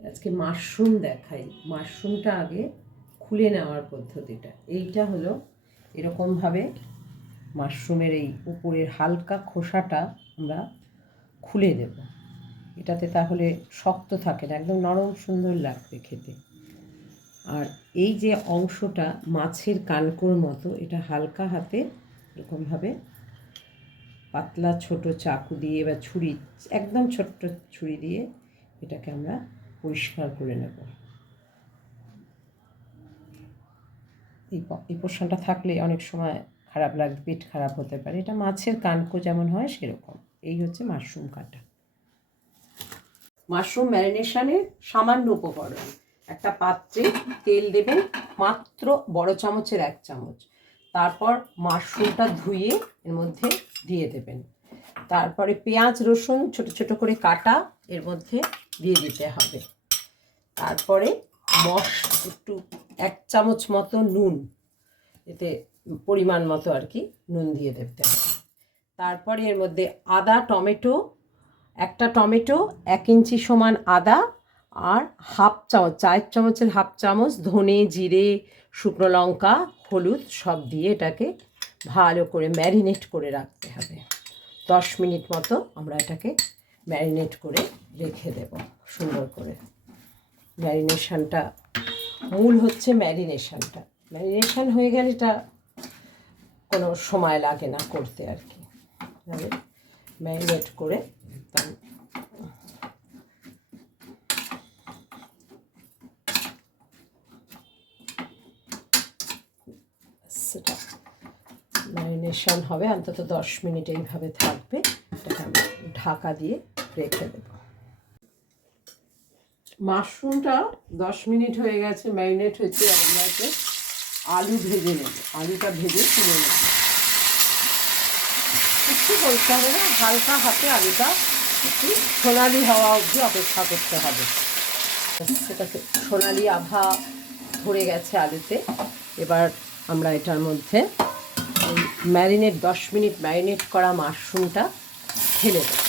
আজকে মাশরুম দেখাই। মাশরুমটা আগে খুলে নেওয়ার পদ্ধতিটা এইটা হলো, এরকমভাবে মাশরুমের এই উপরের হালকা খোসাটা আমরা খুলে দেব। এটাতে তাহলে শক্ত থাকে না, একদম নরম সুন্দর লাগবে খেতে। আর এই যে অংশটা মাছের কানকোর মতো, এটা হালকা হাতে এরকমভাবে পাতলা ছোট চাকু দিয়ে বা ছুরি, একদম ছোট্ট ছুরি দিয়ে এটাকে আমরা পরিষ্কার করে নেব। এই পোর্শনটা থাকলে অনেক সময় খারাপ লাগবে, পেট খারাপ হতে পারে। এটা মাছের কানকো যেমন হয় সেরকম। এই হচ্ছে মাশরুম কাটা। মাশরুম ম্যারিনেশনের সামান্য উপকরণ: একটা পাত্রে তেল দেবেন, মাত্র বড় চামচের 1 চামচ। তারপর মাশরুমটা ধুয়ে এর মধ্যে দিয়ে দেবেন। তারপরে পেঁয়াজ রসুন ছোট ছোট করে কাটা এর মধ্যে দিয়ে দিতে হবে। তারপরে একটু 1 চামচ মতো নুন, এতে পরিমাণ মতো আর কি নুন দিয়ে দিতে হবে। তারপরে এর মধ্যে আদা, টমেটো, একটা টমেটো, 1 ইঞ্চি সমান আদা, আর চায়ের চামচের হাফ চামচ ধনে, জিরে, শুকনো লঙ্কা, হলুদ সব দিয়ে এটাকে ভালো করে ম্যারিনেট করে রাখতে হবে। 10 মিনিট মতো আমরা এটাকে ম্যারিনেট করে রেখে দেব সুন্দর করে। ম্যারিনেশনটা মূল হচ্ছে ম্যারিনেশনটা। ম্যারিনেশন হয়ে গেলে এটা কোনো সময় লাগে না করতে আর কি। ম্যারিনেট করে একদম সেটা ম্যারিনেশন হবে অন্তত 10 মিনিট এইভাবে থাকবে। এটাকে আমরা ঢাকা দিয়ে রেখে দেব। মাশরুমটা 10 মিনিট হয়ে গেছে, ম্যারিনেট হয়েছে। আমরা এতে আলু ভেজে নেব। আলুটা ভেজে তুলে নেব। একটু করতে হবে না, হালকা হাতে আলুটা একটু সোনালি হওয়া অবধি অপেক্ষা করতে হবে। সেটাতে সোনালি আভা ধরে গেছে আলুতে। এবার আমরা এটার মধ্যে এই 10 মিনিট ম্যারিনেট করা মাশরুমটা ঢেলে দেব।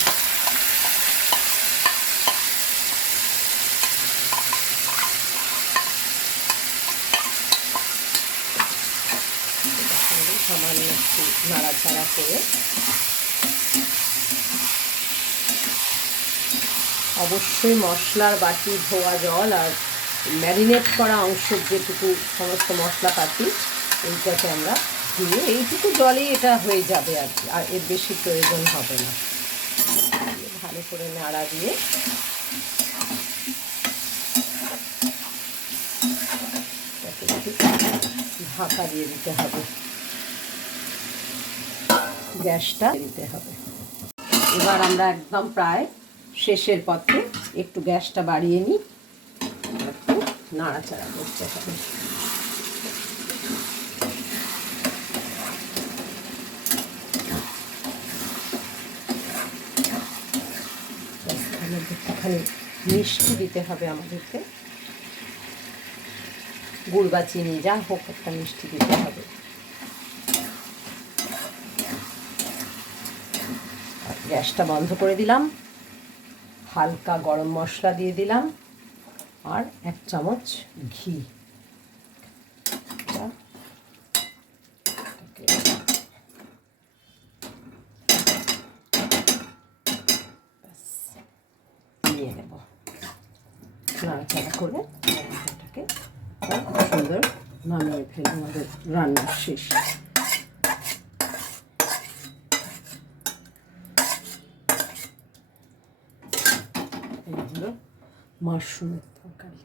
সামান্য একটু নাড়াচাড়া করে অবশ্যই মশলার বাটি, ধোয়া জল আর ম্যারিনেট করা অংশের যেটুকু সমস্ত মশলাপাতি এইটাকে আমরা দিয়ে এইটুকু জলেই এটা হয়ে যাবে আর কি, আর এর বেশি প্রয়োজন হবে না। ভালো করে নাড়া দিয়ে ঢাকা দিয়ে দিতে হবে, গ্যাসটা দিতে হবে। এবার আমরা একদম প্রায় শেষের পথে, একটু গ্যাসটা বাড়িয়ে নিই, একটু নাড়াচাড়া করতে হবে। একটুখানি মিষ্টি দিতে হবে আমাদেরকে, গুড় বা চিনি যা হোক একটা মিষ্টি দিতে হবে। গ্যাসটা বন্ধ করে দিলাম, হালকা গরম মশলা দিয়ে দিলাম, আর 1 চামচ ঘি। নিয়ে নেব, নাড়াচাড়া করে এটাকে সুন্দর নামিয়ে ফেলবো। আমাদের রান্না শেষ। এই হলো মাশরুমের তরকারি।